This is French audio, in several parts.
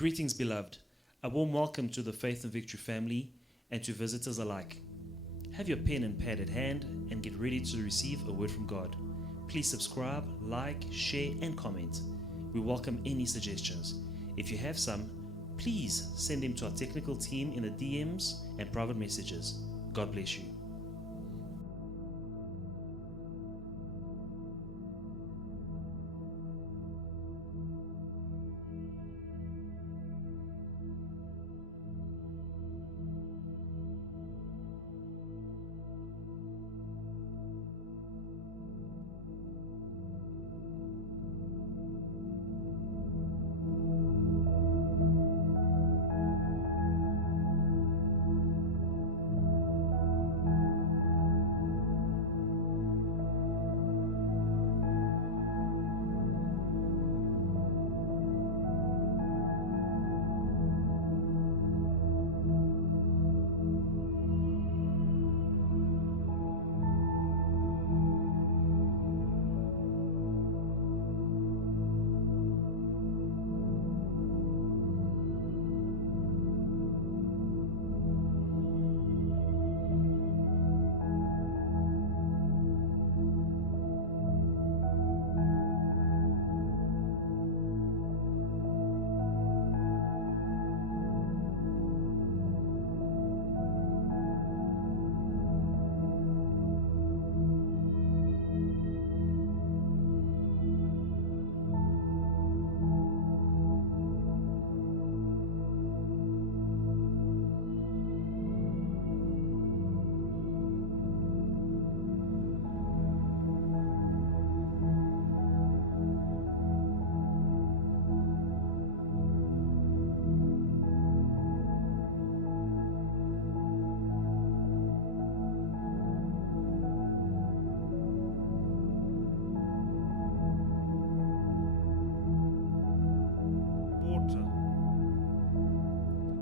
Greetings, beloved. A warm welcome to the Faith and Victory family and to visitors alike. Have your pen and pad at hand and get ready to receive a word from God. Please subscribe, like, share, and comment. We welcome any suggestions. If you have some, please send them to our technical team in the DMs and private messages. God bless you.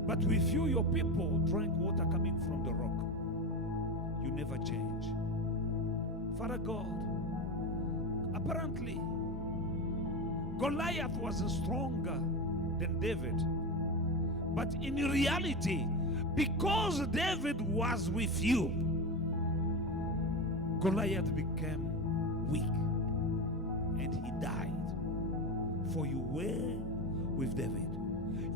But with you, your people drank water coming from the rock. You never change. Father God, apparently, Goliath was stronger than David. But in reality, because David was with you, Goliath became weak and he died. For you were with David.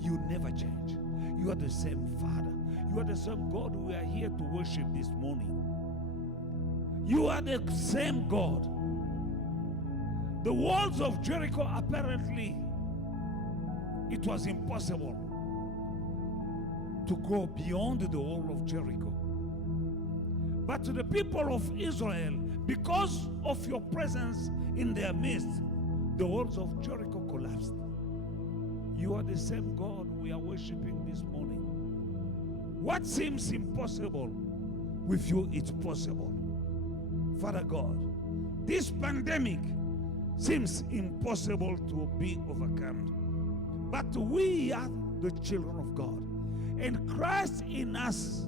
You never change. You are the same Father. You are the same God we are here to worship this morning. You are the same God. The walls of Jericho, apparently, it was impossible to go beyond the wall of Jericho. But to the people of Israel, because of your presence in their midst, the walls of Jericho collapsed. You are the same God we are worshiping this morning. What seems impossible, with you it's possible. Father God, this pandemic seems impossible to be overcome. But we are the children of God. And Christ in us,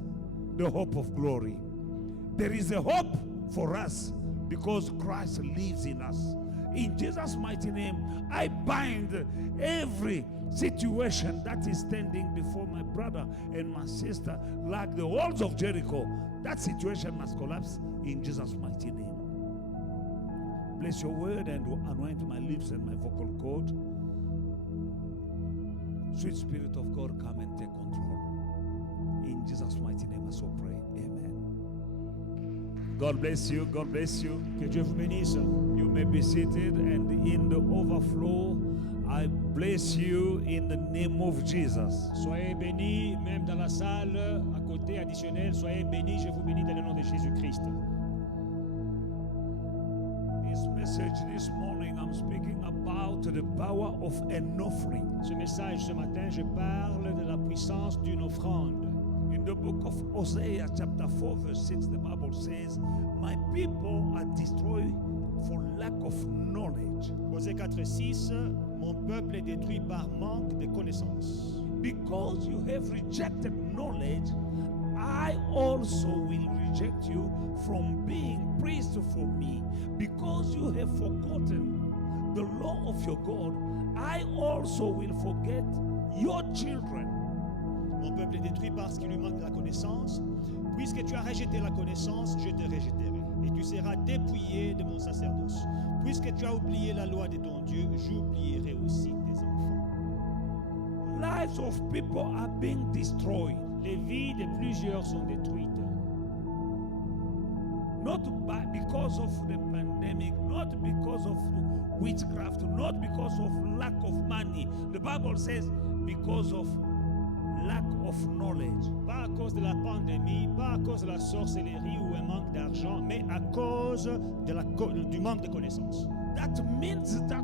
the hope of glory. There is a hope for us because Christ lives in us. In Jesus' mighty name, I bind every situation that is standing before my brother and my sister like the walls of Jericho. That situation must collapse in Jesus' mighty name. Bless your word and anoint my lips and my vocal cord. Sweet Spirit of God, come and take control. In Jesus' mighty name I so pray. Amen. God bless you. God bless you. Que Dieu vous bénisse. You may be seated, and in the overflow, I bless you in the name of Jesus. Soyez bénis, même dans la salle à côté additionnelle. Soyez bénis, je vous bénis dans le nom de Jésus-Christ. This message this morning, I'm speaking about the power of an offering. Ce message ce matin, je parle de la puissance d'une offrande. In the book of Hosea, chapter 4, verse 6, the Bible says, "My people are destroyed for lack of knowledge." Osée 4:6, mon peuple est détruit par manque de connaissances. Because you have rejected knowledge, I also will reject you from being priest for me. Because you have forgotten the law of your God, I also will forget your children. Mon peuple est détruit parce qu'il lui manque de la connaissance. Puisque tu as rejeté la connaissance, je te rejetterai. Et tu seras dépouillé de mon sacerdoce. Puisque tu as oublié la loi de ton Dieu, j'oublierai aussi tes enfants. Lives of people are being destroyed. Les vies de plusieurs sont détruites. Not because of the pandemic, not because of witchcraft, not because of lack of money. The Bible says because of lack of knowledge. Pas à cause de la pandémie, pas à cause de la sorcellerie ou un manque d'argent, mais à cause de du manque de connaissances. That means that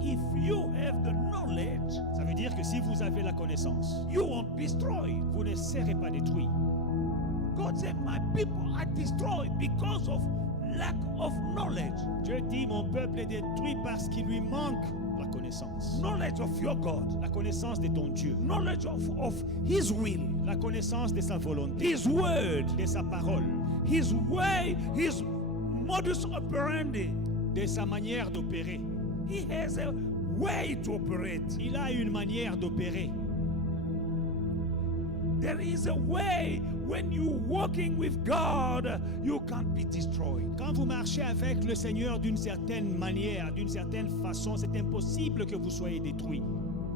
if you have the knowledge, Ça veut dire que si vous avez la connaissance, you won't be destroyed. vous ne serez pas détruit. God said, my people are destroyed because of lack of knowledge. Dieu dit, mon peuple est détruit parce qu'il lui manque la connaissance. Knowledge of your God. La connaissance de ton Dieu. Knowledge of His will. La connaissance de sa volonté. His word. De sa parole. His way. His modus operandi. De sa manière d'opérer. He has a way to operate. Il a une manière d'opérer. There is a way when you're walking with God, you can't be destroyed. Quand vous marchez avec le Seigneur d'une certaine manière, d'une certaine façon, c'est impossible que vous soyez détruit.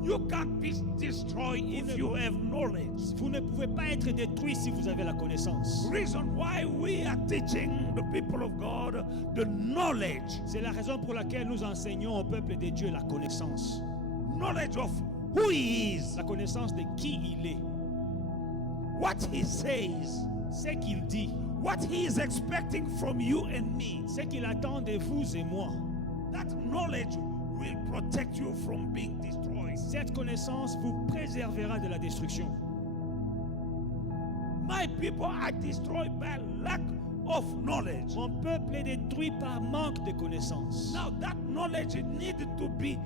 You can't be destroyed if you have knowledge. Vous ne pouvez pas être détruit si vous avez la connaissance. Reason why we are teaching the people of God the knowledge. C'est la raison pour laquelle nous enseignons au peuple de Dieu la connaissance. Knowledge of who He is, La connaissance de qui il est, what He says, ce qu'il dit, what He is expecting from you and me. ce qu'il attend de vous et moi. That knowledge will protect you from being destroyed. Cette connaissance vous préservera de la destruction. My people are destroyed by lack of knowledge. Mon peuple est détruit par manque de connaissance. Now that knowledge needed to be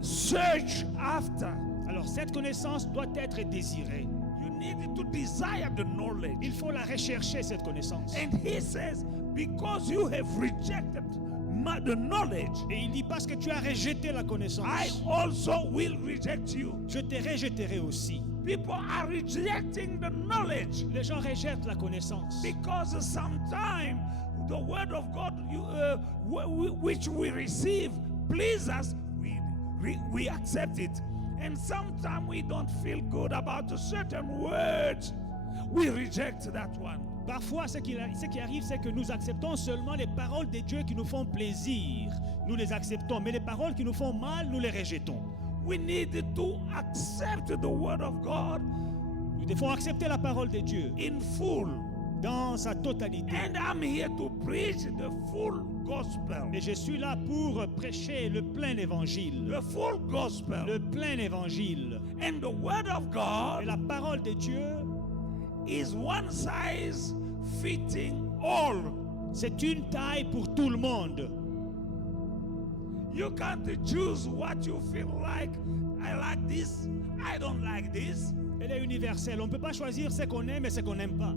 searched after. Alors cette connaissance doit être désirée. You need to desire the knowledge. Il faut la rechercher, cette connaissance. And He says, because you have rejected the knowledge, Et il dit, parce que tu as rejeté la connaissance, I also will reject you. je te rejetterai aussi. People are rejecting the knowledge Les gens rejettent la connaissance. because sometimes the word of God which we receive please us, we accept it. And sometimes we don't feel good about certain words. We reject that one. Parfois, ce qui arrive, c'est que nous acceptons seulement les paroles de Dieu qui nous font plaisir. Nous les acceptons, mais les paroles qui nous font mal, nous les rejetons. We need to accept the word of God Nous devons accepter la parole de Dieu in full. dans sa totalité. And I'm here to preach the full gospel. Et je suis là pour prêcher le plein évangile. The full gospel. Le plein évangile. And the word of Et God la parole de Dieu, is one size fitting all. c'est une taille pour tout le monde. You can't choose what you feel like. I like this. I don't like this. Elle est universelle. On ne peut pas choisir ce qu'on aime et ce qu'on n'aime pas.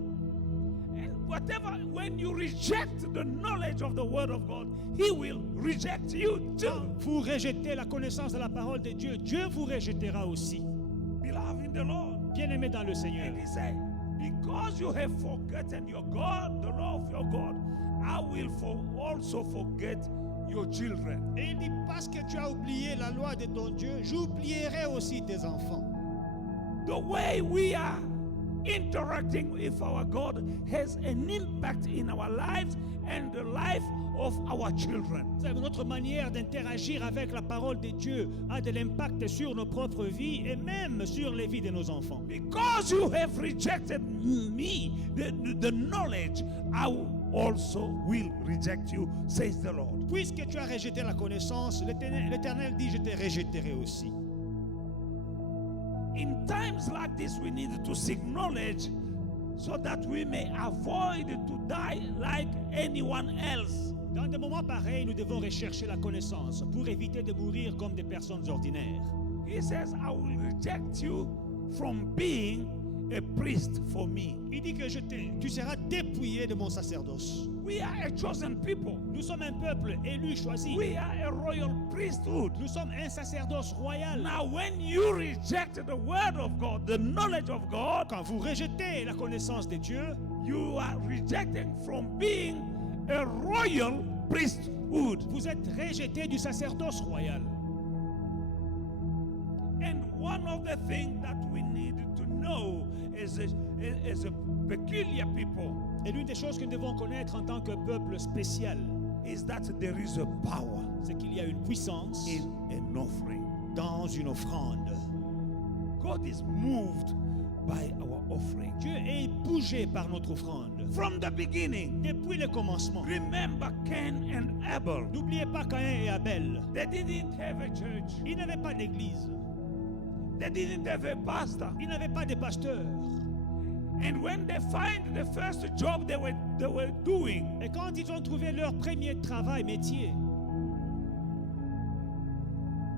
And whatever, when you reject the knowledge of the word of God, He will reject you too. Quand vous rejetez la connaissance de la parole de Dieu, Dieu vous rejettera aussi. Beloved in the Lord. Bien-aimé dans le Seigneur. And He said, because you have forgotten your God, the law of your God, I will also forget your children. Et il dit, parce que tu as oublié la loi de ton Dieu, j'oublierai aussi tes enfants. The way we are interacting with our God has an impact in our lives and the life of our children. Vous savez, notre manière d'interagir avec la parole de Dieu a de l'impact sur nos propres vies et même sur les vies de nos enfants. Because you have rejected me, the knowledge, I also will reject you, says the Lord. Puisque tu as rejeté la connaissance, l'Éternel dit, je te rejetterai aussi. In times like this, we need to seek knowledge so that we may avoid to die like anyone else. Dans des moments pareils, nous devons rechercher la connaissance pour éviter de mourir comme des personnes ordinaires. He says, I will reject you from being a priest for me. Il dit que tu seras dépouillé de mon sacerdoce. We are a chosen people. Nous sommes un peuple élu, choisi. We are a royal priesthood. Nous sommes un sacerdoce royal. Now, when you reject the word of God, the knowledge of God, Quand vous rejetez la connaissance de Dieu, you are rejecting from being a royal priesthood. vous êtes rejeté du sacerdoce royal. And one of the things that we need to know as a peculiar people Et l'une des choses que nous devons connaître en tant que peuple spécial, is that there is a power c'est qu'il y a une puissance in an offering. dans une offrande. God is moved by our offering. Dieu est bougé par notre offrande. From the beginning, Depuis le commencement. remember Cain and Abel. N'oubliez pas Caïn et Abel. They didn't have a church. Ils n'avaient pas d'église. They didn't have a pastor. Ils n'avaient pas de pasteur. And when they find the first job they were doing, Et quand ils ont trouvé leur premier travail, métier,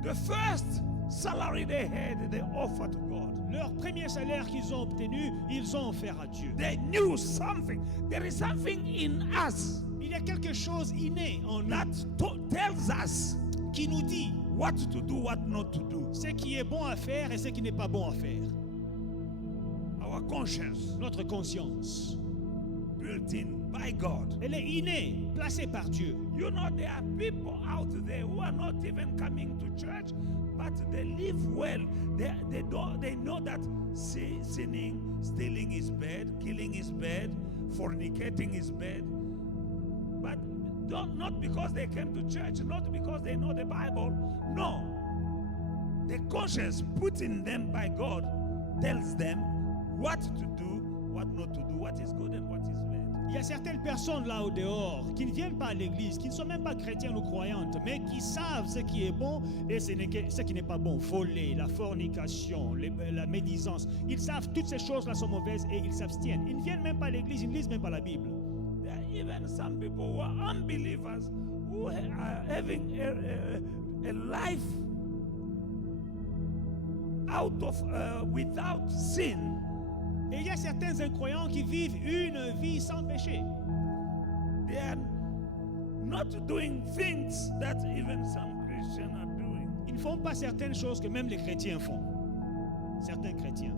the first salary they had, they offered to God. leur premier salaire qu'ils ont obtenu, ils ont offert à Dieu. They knew something. There is something in us Il y a quelque chose inné en nous that tells us qui nous dit what to do, what not to do. ce qui est bon à faire et ce qui n'est pas bon à faire. Our conscience, Notre conscience, built in by God. elle est innée, placée par Dieu. You know, there are people out there who are not even coming to church, but they live well. They know that sinning, stealing is bad, killing is bad, fornicating is bad. But not because they came to church, not because they know the Bible. No. The conscience put in them by God tells them what to do, what not to do, what is good and what is bad. Il y a certaines personnes là au dehors qui ne viennent pas à l'église, qui ne sont même pas chrétiennes ou croyantes, mais qui savent ce qui est bon et ce qui n'est pas bon. Voler, la fornication, la médisance. Ils savent toutes ces choses-là sont mauvaises et ils s'abstiennent. Ils ne viennent même pas à l'église, ils ne lisent même pas la Bible. There are even some people who are unbelievers who are having a life out of without sin. Et il y a certains incroyants qui vivent une vie sans péché. They are not doing things that even some Christians are doing. Ils ne font pas certaines choses que même les chrétiens font. Certains chrétiens.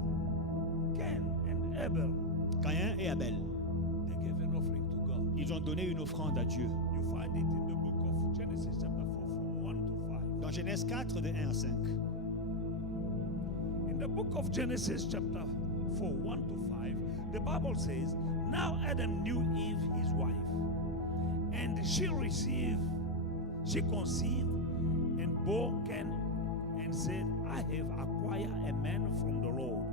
Cain and Abel, Caïn et Abel, they gave an offering to God. ils ont donné une offrande à Dieu. You find it in the book of Genesis chapter 4 from 1 to 5. Dans Genèse 4, de 1 à 5. In the book of Genesis chapter 4, 1 to 5, the Bible says, now Adam knew Eve, his wife, and she conceived, and bore Cain, and said, I have acquired a man from the Lord.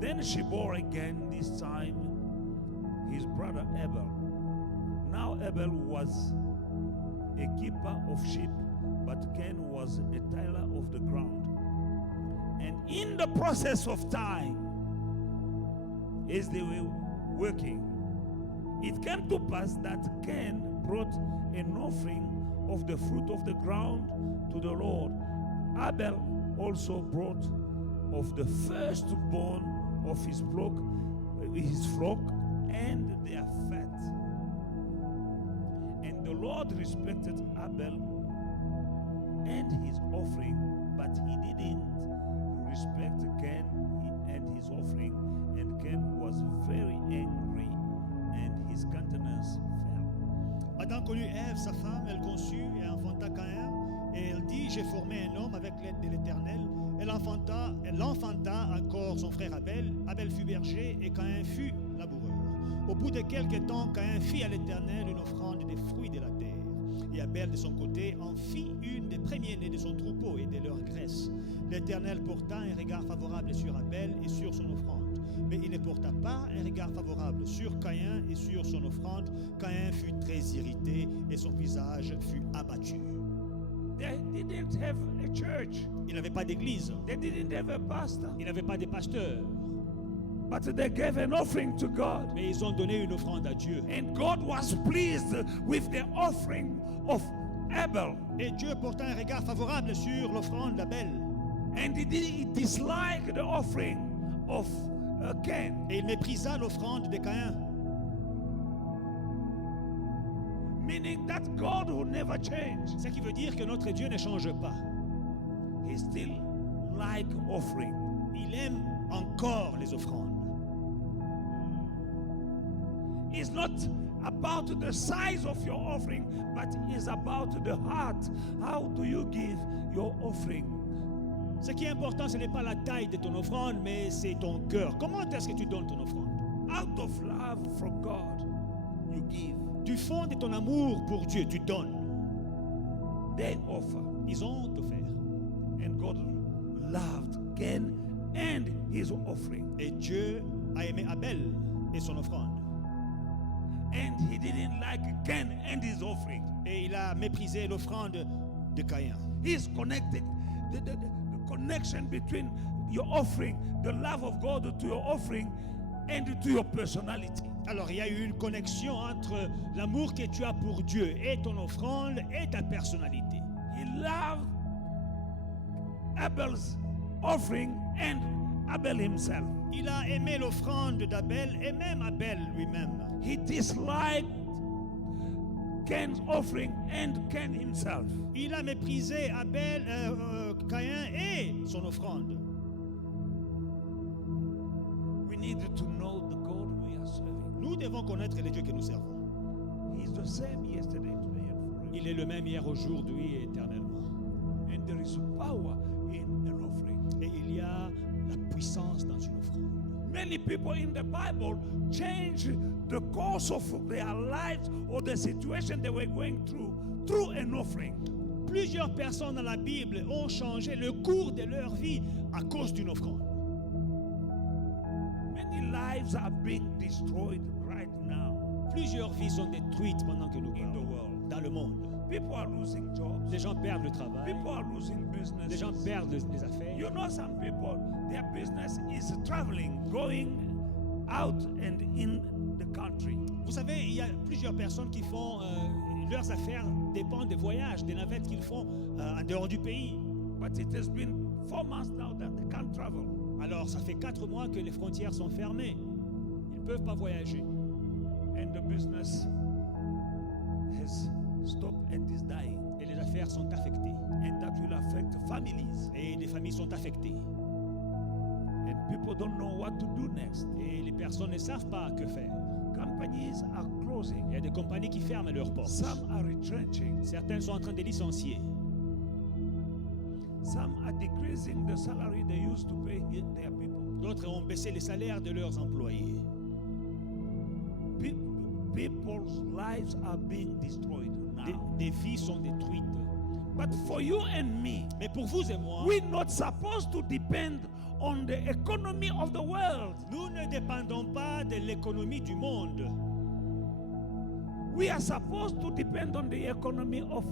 Then she bore again, this time his brother Abel. Now Abel was a keeper of sheep, but Cain was a tiller of the ground. And in the process of time, as they were working, it came to pass that Cain brought an offering of the fruit of the ground to the Lord. Abel also brought of the firstborn of his flock and their fat. And the Lord respected Abel and his offering, but he didn't respect Cain and his offering, and Cain was very angry, and his countenance fell. Adam connut Ève, sa femme, elle conçut et enfanta Caïn, et elle dit, j'ai formé un homme avec l'aide de l'Éternel. Elle enfanta encore son frère Abel. Abel fut berger et Caïn fut laboureur. Au bout de quelque temps, Caïn fit à l'Éternel une offrande des fruits de la terre. Et Abel, de son côté, en fit une des premiers-nés de son troupeau et de leur graisse. L'Éternel porta un regard favorable sur Abel et sur son offrande. Mais il ne porta pas un regard favorable sur Caïn et sur son offrande. Caïn fut très irrité et son visage fut abattu. They didn't have a church. Il n'avait pas d'église. They didn't have a pastor. Il n'avait pas de pasteur. But they gave an offering to God. Mais ils ont donné une offrande à Dieu. And God was pleased with the offering of Abel. Et Dieu porta un regard favorable sur l'offrande d'Abel. And he disliked the offering of Cain. Et il méprisa l'offrande de Caïn. Meaning that God will never change. Ce qui veut dire que notre Dieu ne change pas. He still like offering. Il aime encore les offrandes. It's not about the size of your offering, but it's about the heart. How do you give your offering? Ce qui est important, ce n'est pas la taille de ton offrande, mais c'est ton cœur. Comment est-ce que tu donnes ton offrande? Out of love from God, you give. Du fond de ton amour pour Dieu, tu donnes. They offer. Ils ont offert. And God loved Cain and his offering. Et Dieu a aimé Abel et son offrande. And he didn't like Cain and his offering. Et il a méprisé l'offrande de Caïn. He's connected. The connection between your offering, the love of God to your offering, and to your personality. Alors il y a eu une connexion entre l'amour que tu as pour Dieu et ton offrande et ta personnalité. He loved Abel's offering and Abel himself. Il a aimé l'offrande d'Abel et même Abel lui-même. He disliked Cain's offering and Cain himself. Il a méprisé Caïn et son offrande. We need to know the God we are serving. Nous devons connaître le Dieu que nous servons. He's the same yesterday, today, and forever. Il est le même hier, aujourd'hui et éternellement. And there is power in an offering. Et il y a la puissance dans une offrande. Many people in the Bible change the course of their lives or the situation they were going through an offering. Plusieurs personnes dans la Bible ont changé le cours de leur vie à cause d'une offrande. Many lives are being destroyed right now Plusieurs vies sont détruites pendant que nous in the parlons world. dans le monde. People are losing jobs. Les gens perdent le travail, People are losing les gens business. perdent les affaires. You know, some people, their business is traveling, going out and in the country. Vous savez, il y a plusieurs personnes qui font leurs affaires dépendent des voyages, des navettes qu'ils font en dehors du pays. But it has been 4 months now that they can't travel. Alors, ça fait 4 mois que les frontières sont fermées. Ils ne peuvent pas voyager. And the business has stopped and is dying. Et les affaires sont affectées. And that will affect families. Et les familles sont affectées. And people don't know what to do next. Et les personnes ne savent pas que faire. Companies are closing. Il y a des compagnies qui ferment leurs portes. Some are retrenching. Certaines sont en train de licencier. Some are decreasing the salary they used to pay their people. D'autres ont baissé les salaires de leurs employés. People's lives are being destroyed now. Des vies sont détruites. But for you and me, Mais pour vous et moi, we're not supposed to depend on the economy of the world. nous ne dépendons pas de l'économie du monde. We are supposed to depend on the economy of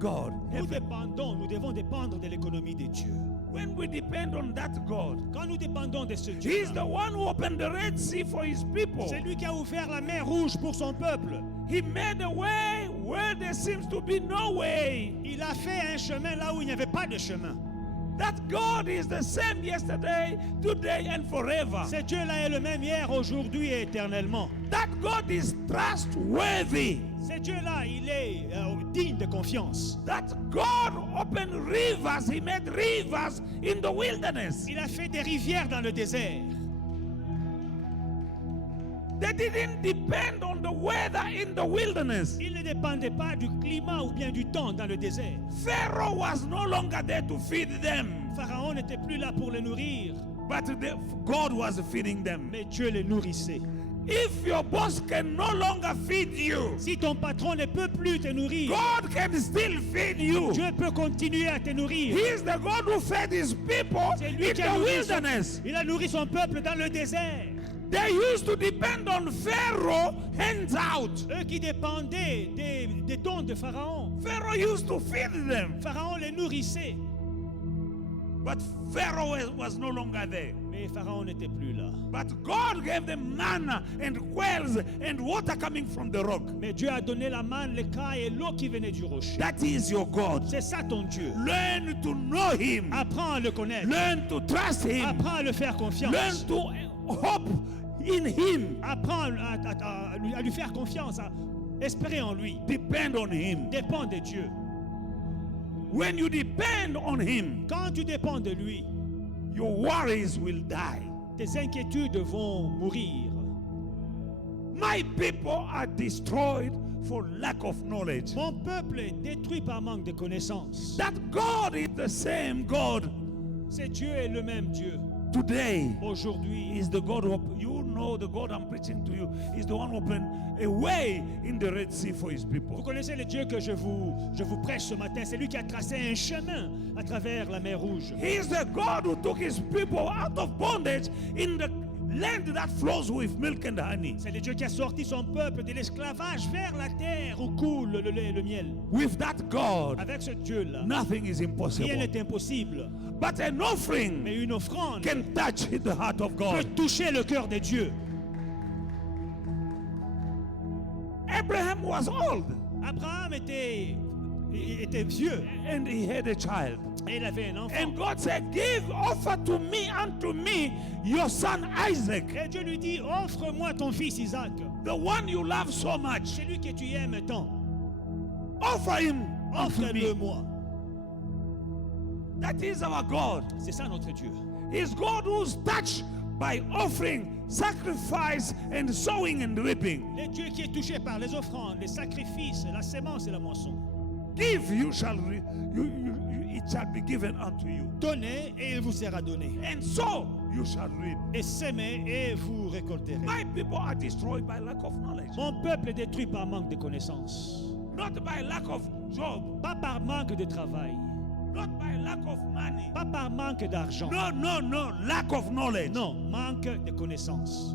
God. Nous devons dépendre de l'économie de Dieu. When we depend on that God, Quand nous dépendons de ce He's Dieu, the one who opened the Red Sea for His people. c'est lui qui a ouvert la mer Rouge pour son peuple. He made a way where there seems to be no way. Il a fait un chemin là où il n'y avait pas de chemin. That God is the same yesterday, today, and forever. Ce Dieu-là est le même hier, aujourd'hui et éternellement. That God is trustworthy. Ce Dieu-là, il est digne de confiance. That God opened rivers. He made rivers in the wilderness. Il a fait des rivières dans le désert. They didn't depend on the weather in the wilderness. Il ne dépendait pas du climat ou bien du temps dans le désert. Pharaoh was no longer there to feed them, Pharaon n'était plus là pour les nourrir, but God was feeding them. mais Dieu les nourrissait. If your boss can no longer feed you, Si ton patron ne peut plus te nourrir, God can still feed you. Dieu peut continuer à te nourrir. He is the God who fed His people C'est lui in qui a the nourri son, wilderness. il a nourri son peuple dans le désert. They used to depend on Pharaoh, hands out. Eux qui dépendaient des dons de Pharaon. Pharaoh used to feed them, Pharaon les nourrissait. but Pharaoh was no longer there. Mais Pharaon n'était plus là. But God gave them manna and quails and water coming from the rock. Mais Dieu a donné la manne, l'écaille et l'eau qui venait du rocher. That is your God. C'est ça ton Dieu. Learn to know Him. Apprends à le connaître. Learn to trust Him. Apprends à le faire confiance. Learn to hope in Him. Apprends à lui faire confiance, à espérer en lui. Depend on Him. Dépends de Dieu. When you depend on Him, Quand tu dépends de lui, your worries will die. tes inquiétudes vont mourir. My people are destroyed for lack of knowledge. Mon peuple est détruit par manque de connaissances. That God is the same God C'est Dieu est le même Dieu. today. Aujourd'hui, Is the God who, you know, the God I'm preaching to you is the one who opened a way in the Red Sea for His vous people. connaissez le Dieu que je vous prêche ce matin. C'est lui qui a tracé un chemin à travers la mer Rouge. He is the God who took His people out of bondage in the land that flows with milk and honey. C'est le Dieu qui a sorti son peuple de l'esclavage vers la terre où coule le lait et le miel. With that God, Avec ce Dieu-là, nothing is rien impossible. n'est impossible. But an offering Mais une offrande can touch the heart of peut God. toucher le cœur de Dieu. Abraham was old Abraham était vieux and he had a child. et il avait un enfant. And God said, give, offer to me, unto me, your son Isaac, Et Dieu lui dit, offre-moi ton fils Isaac, the one you love so much. celui que tu aimes tant. Offer him unto me. Offre-le-moi. That is our God. C'est ça notre Dieu. He's God who's touched by offering, sacrifice, and sowing and reaping. Le Dieu qui est touché par les offrandes, les sacrifices, la sémence et la moisson. Give, you shall it shall be given unto you. Donnez et il vous sera donné. And sow, you shall reap. Et semez et vous récolterez. My people are destroyed by lack of knowledge. Mon peuple est détruit par manque de connaissances. Not by lack of job. Pas par manque de travail. Not by lack of money. Pas par manque d'argent. No. Lack of knowledge. Non, manque de connaissances.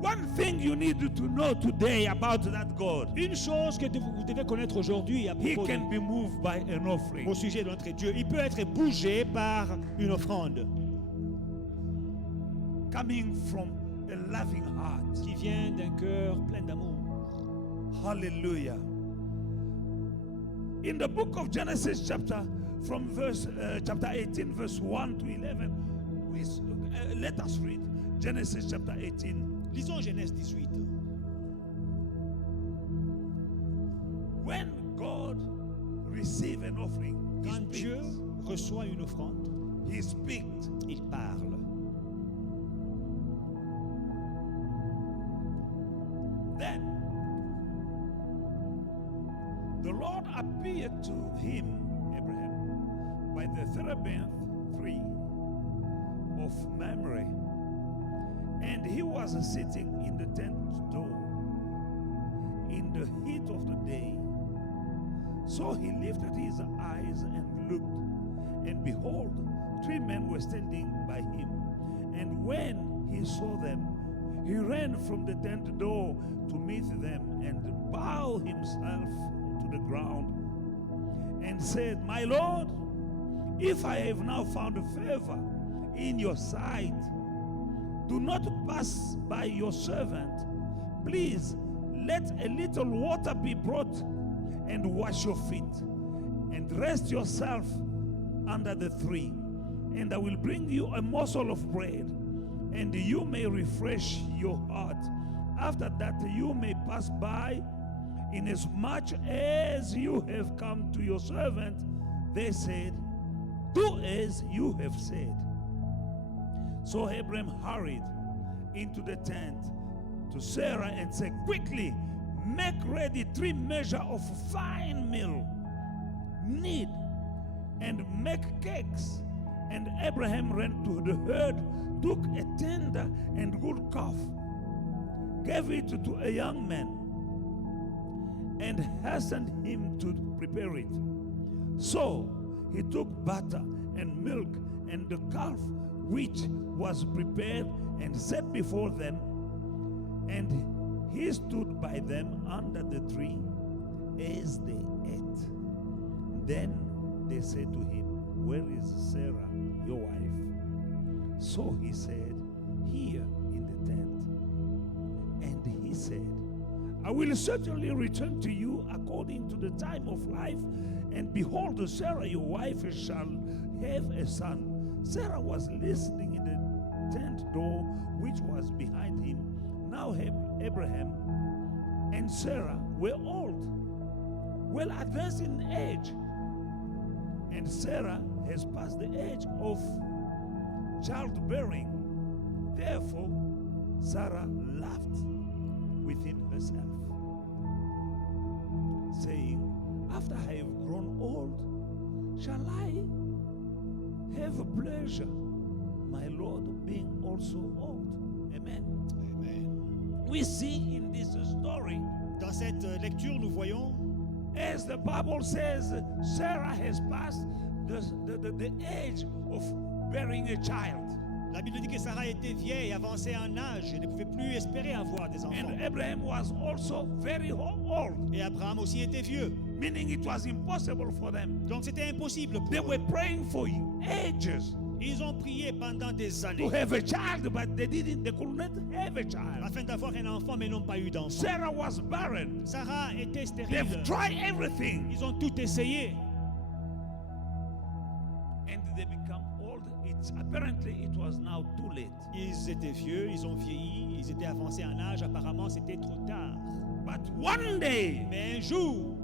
One thing you need to know today about that God. Une chose que vous devez connaître aujourd'hui à He propos can be moved by an offering. au sujet de notre Dieu, il peut être bougé par une offrande Coming from a loving heart. qui vient d'un cœur plein d'amour. Hallelujah. In the book of Genesis chapter 18 verse 1 to 11, let us read Genesis chapter 18. Lisons Genèse 18. When God receives an offering, Quand Dieu reçoit une offrande, He speaks. il parle. Then the Lord appeared to him, Abraham, by the terebinth tree of Mamre, and he was sitting in the tent door in the heat of the day. So he lifted his eyes and looked, and behold, 3 men were standing by him. And when he saw them, he ran from the tent door to meet them and bowed himself to the ground and said, My Lord, if I have now found favor in your sight, do not pass by your servant. Please let a little water be brought and wash your feet and rest yourself under the tree. And I will bring you a morsel of bread, and you may refresh your heart. After that, you may pass by, inasmuch as you have come to your servant. They said, Do as you have said. So Abraham hurried into the tent to Sarah and said, Quickly, make ready 3 measures of fine meal, knead, and make cakes. And Abraham ran to the herd, took a tender and good calf, gave it to a young man, and hastened him to prepare it. So he took butter and milk and the calf which was prepared and set before them, and he stood by them under the tree as they ate. Then they said to him, Where is Sarah, your wife? So he said, here in the tent. And he said, I will certainly return to you according to the time of life, and behold, Sarah your wife shall have a son. Sarah was listening in the tent door which was behind him. Now Abraham and Sarah were old, well advanced in age, and Sarah has passed the age of childbearing. Therefore, Sarah laughed within herself, saying, after I have grown old, shall I have pleasure, my Lord being also old? Amen. Amen. We see in this story, Dans cette lecture, nous voyons, as the Bible says, Sarah has passed the age of bearing a child. la Bible dit que Sarah était vieille, avancée en âge, et ne pouvait plus espérer avoir des enfants. And Abraham was also very old, Et Abraham aussi était vieux. meaning it was impossible for them. Donc c'était impossible pour They eux. were praying for ages Ils ont prié pendant des to années have a child, but they could not have a child. afin d'avoir un enfant, mais n'ont pas eu d'enfant. Sarah was barren. Sarah était stérile. They've tried everything. Ils ont tout essayé. And they become old. Apparently it was now too late. Ils étaient vieux, ils ont vieilli, ils étaient avancés en âge. Apparemment, c'était trop tard. But one day, Mais un jour,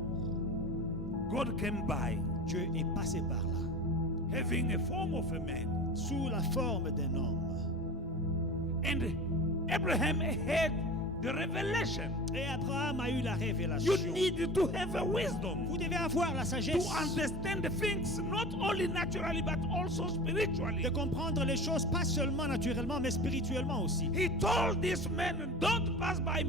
God came by, Dieu est passé par là, having a form of a man. sous la forme d'un homme. And Abraham had the revelation. Et Abraham a eu la révélation. You need to have a wisdom Vous devez avoir la to sagesse understand the things not only naturally but also spiritually. de comprendre les choses, pas seulement naturellement, mais spirituellement aussi. He told this man, don't pass by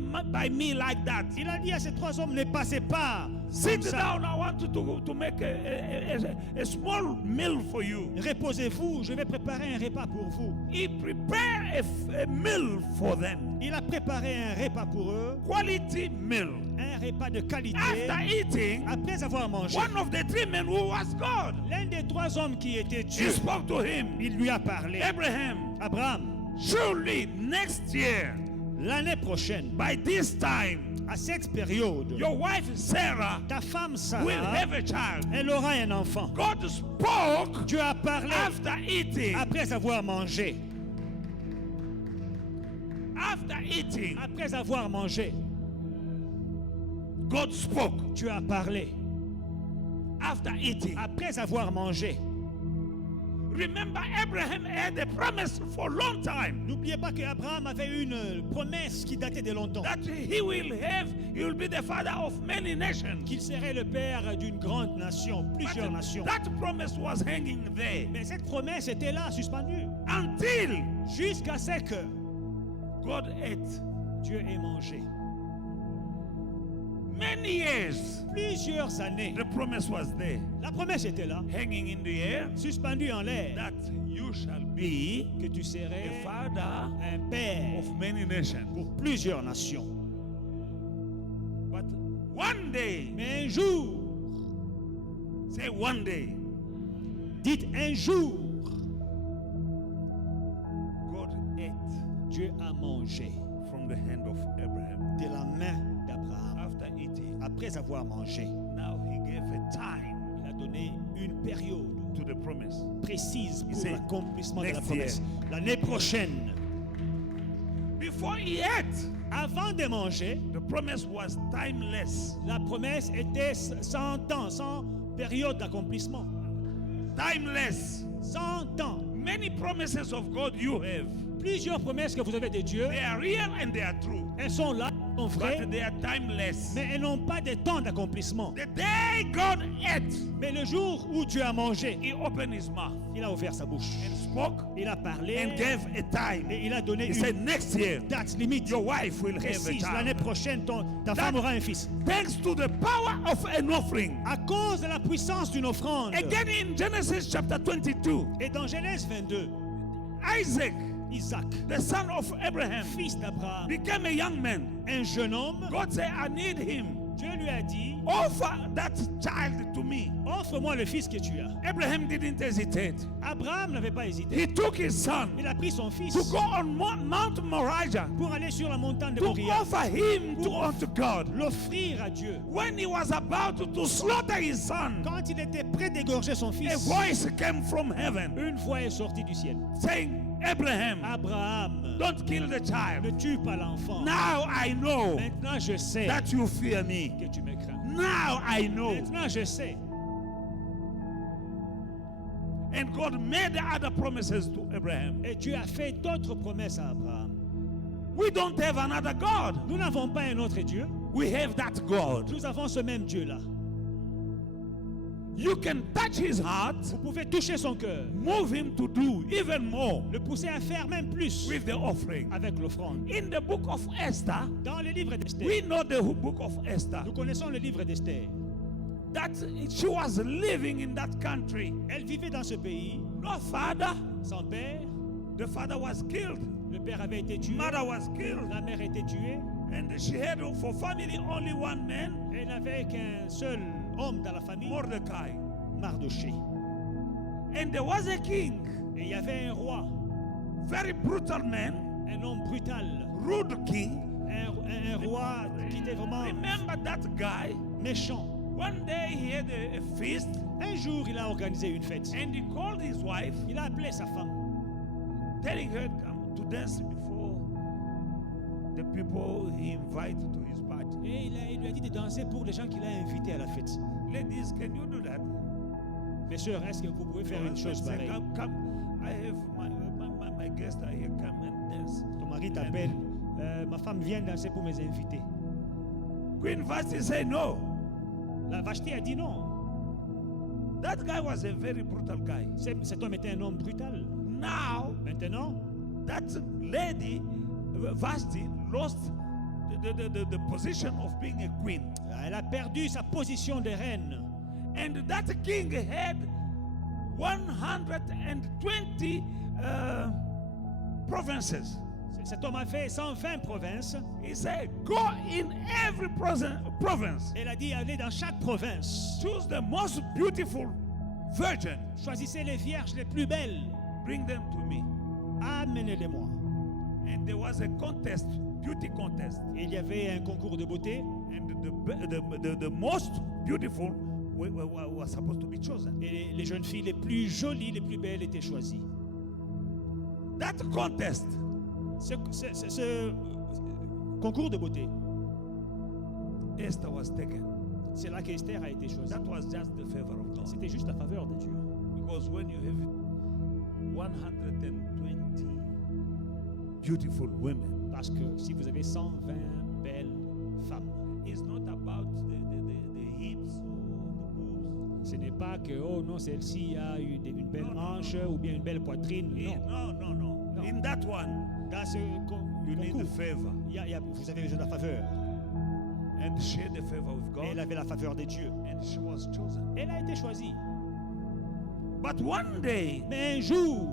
me like that. Il a dit à ces trois hommes, ne passez pas. Sit comme ça. down, I want to make a small meal for you. Reposez-vous, je vais préparer un repas pour vous. He prepared a meal for them. Il a préparé un repas pour eux, Quality meal. un repas de qualité. After eating, Après avoir mangé, one of the three men who was God, l'un des trois hommes qui était he Dieu, spoke to him. il lui a parlé. Abraham, Abraham, surely next year, l'année prochaine, by this time, à cette période, your wife Sarah ta femme will Sarah, have a child. elle aura un enfant. God spoke Dieu a parlé after eating. après avoir mangé. After eating, Après avoir mangé, God spoke. Dieu a parlé. After eating, Après avoir mangé. remember Abraham had a promise for a long time N'oubliez pas qu'Abraham avait une promesse qui datait de longtemps. that he will be the father of many nations. Qu'il serait le père d'une grande nation, But plusieurs nations. that promise was hanging there Mais cette promesse était là, suspendue, until jusqu'à ce que God ate. Dieu ait mangé. Many years, Plusieurs années, the promise was there, la promesse était là, hanging in the air, suspendue en l'air, that you shall be que tu a serais father un père of many nations. pour plusieurs nations. But one day, Mais un jour, say one day, dites un jour, God ate Dieu a mangé from the hand of Abraham. de la main d'Abraham. After eating, Après avoir mangé, now he gave a time il a donné une période to the promise. précise pour said, l'accomplissement de la next promesse. L'année prochaine, Before he ate, avant de manger, the promise was timeless. la promesse était sans temps, sans période d'accomplissement. Timeless. Sans temps. Many promises of God you have. Plusieurs promesses que vous avez de Dieu, They are real and they are true. elles sont là, elles sont vraies, But they are timeless. mais elles n'ont pas de temps d'accomplissement. The day God ate, Mais le jour où Dieu a mangé, he opened his mouth il a ouvert sa bouche. and spoke Il a parlé and gave a time. et il a donné He said, une next year, date limite your wife will have a précise. L'année child. prochaine, ta femme aura un fils. Thanks to the power of an offering. À cause de la puissance d'une offrande. Again in Genesis chapter 22, Et dans Genèse 22, Isaac, Isaac, the son of Abraham, fils d'Abraham, became a young man. un jeune homme, God said, I need him. Dieu lui a dit, offer that child to me. offre-moi le fils que tu as. Abraham didn't hesitate. Abraham n'avait pas hésité. He took his son Il a pris son fils to go on Mount Moriah pour aller sur la montagne de to Moriah, offer him unto God. l'offrir à Dieu. When he was about to slaughter his son, Quand il était prêt d'égorger son a fils, voice came from heaven une voix est sortie du ciel. saying, Abraham, Abraham, don't kill the ne child. tue pas l'enfant. Now I know Maintenant je sais that you fear me. que tu me crains. Now I know. Maintenant je sais. And God made other promises to Abraham. Et Dieu a fait d'autres promesses à Abraham. We don't have another God. Nous n'avons pas un autre Dieu. We have that God. Nous avons ce même Dieu-là. You can touch his heart, Vous pouvez toucher son cœur, move him to do even more le pousser à faire même plus with the offering. avec l'offrande. In the book of Esther, Dans le livre d'Esther, we know the book of Esther, nous connaissons le livre d'Esther. that she was living in that country. Elle vivait dans ce pays No father, sans père. the father was killed, Le père avait été tué. mother was killed, La mère était tuée. and she had for family only one man, Elle n'avait qu'un seul homme dans la famille, Mordecai. Mardoché. And there was a king, Et il y avait un roi, very brutal man, un homme brutal, rude king. un roi qui était vraiment Remember that guy? méchant. One day he had a feast, Un jour, il a organisé une fête. and he called his wife, Il a appelé sa femme, telling her come to dance before the people he invited to his party. et il lui a dit de danser pour les gens qu'il a invités à la fête. Ladies, can you do that? Mes sœurs, est-ce que vous pouvez faire une chose Say, pareille? come, I have my guests are here, come and dance. Ton mari t'appelle, ma femme vient danser pour mes invités. Queen Vashti said no. La Vashti a dit non. That guy was a very brutal guy. Cet homme était un homme brutal. Now, Maintenant, that lady, Vashti, lost the position of being a queen. elle a perdu sa position de reine. And that king had 120 provinces. Cet homme a fait 120 provinces. He said, go in every province. Elle a dit, allez dans chaque province. Choose the most beautiful virgin. Choisissez les vierges les plus belles. Bring them to me. Amenez-les-moi. And there was a contest, beauty contest. Et il y avait un concours de beauté. And the most beautiful were supposed to be chosen. Et les jeunes filles les plus jolies, les plus belles étaient choisies. That contest, Ce concours de beauté, Esther was taken. c'est là qu'Esther a été choisie. That was just the favor of God. C'était juste la faveur de Dieu. Because when you have 120 beautiful women, Parce que si vous avez 120 belles femmes, it's not about the hips or the boobs. ce n'est pas que, oh non, celle-ci a une belle hanche ou bien une belle poitrine. Non. No. In that one, Dans ce you need concours, the favor. vous avez besoin de la faveur. And she had the favor with Et elle God. avait la faveur de Dieu. And she was chosen. Elle a été choisie. But one day, Mais un jour,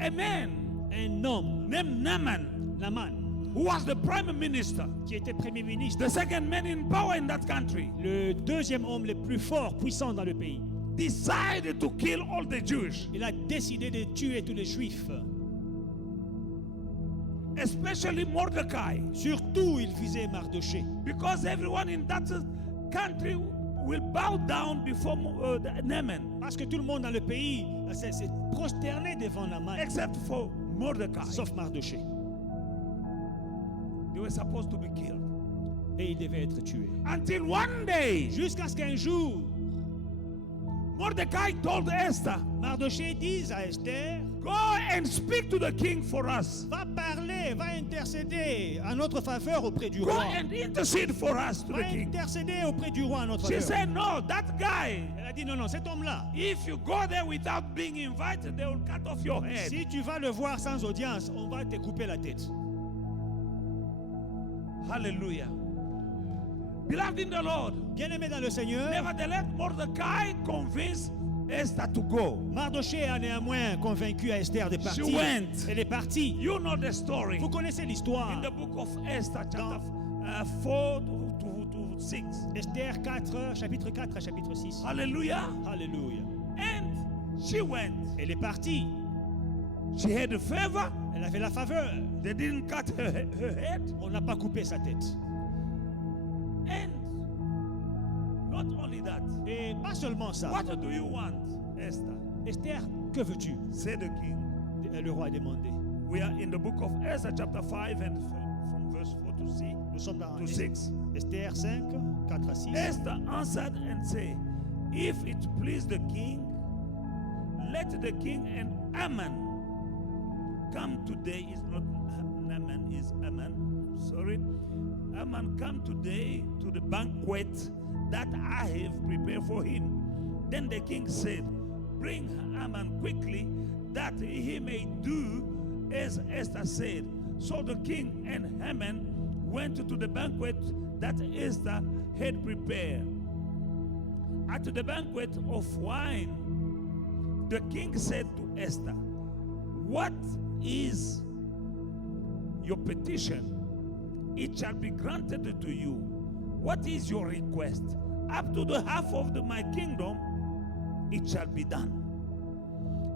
a man un homme, named Naaman, Naaman, who was the prime minister, qui était premier ministre, the second man in power in that country, le deuxième homme le plus fort, puissant dans le pays, decided to kill all the Jews, il a décidé de tuer tous les Juifs. especially Mordecai, Surtout, il visait Mardoché. because everyone in that country will bow down before Naaman, Parce que tout le monde dans le pays s'est prosterné devant Naaman, except for Mordecai. sauf Mardoché. They were supposed to be killed. Et il devait être tué. Until one day, Jusqu'à ce qu'un jour, Mordecai told Esther, Mardoché dise à Esther, go and speak to the king for us. va parler, va intercéder à notre faveur auprès du Go roi. and intercede for us to Va the king. intercéder auprès du roi à notre She faveur. said, no, that guy, Elle a dit, non, cet homme-là, if you go there without being invited, they will cut off your head. si tu vas le voir sans audience, on va te couper la tête. Hallelujah. Beloved in the Lord, Bien-aimé dans le Seigneur, nevertheless, Mordecai convinced Esther to go. Mardoché a néanmoins convaincu à Esther de partir. went. Elle est partie. You know the story. Vous connaissez In l'histoire. the book of Esther, chapter 4 to 6. Esther 4, chapitre 4 à chapitre 6. Hallelujah. Alléluia. And she went. Elle est partie. She had a favor. Elle avait la faveur. They didn't cut her head. On n'a pas coupé sa tête. And not only that. Et pas seulement ça. What do you want, Esther? Esther, que veux-tu? Said the king. Le roi a demandé. We are in the book of Esther, chapter 5, and from verse 4 to 6. Nous sommes dans To 6. Esther 5, 4 à 6. Esther answered and said, if it please the king, let the king and Haman come today. Is not Haman, is Haman. Sorry. Haman come today to the banquet that I have prepared for him. Then the king said, bring Haman quickly, that he may do as Esther said. So the king and Haman went to the banquet that Esther had prepared. At the banquet of wine, the king said to Esther, what is your petition? It shall be granted to you. What is your request? Up to the half of my kingdom, it shall be done.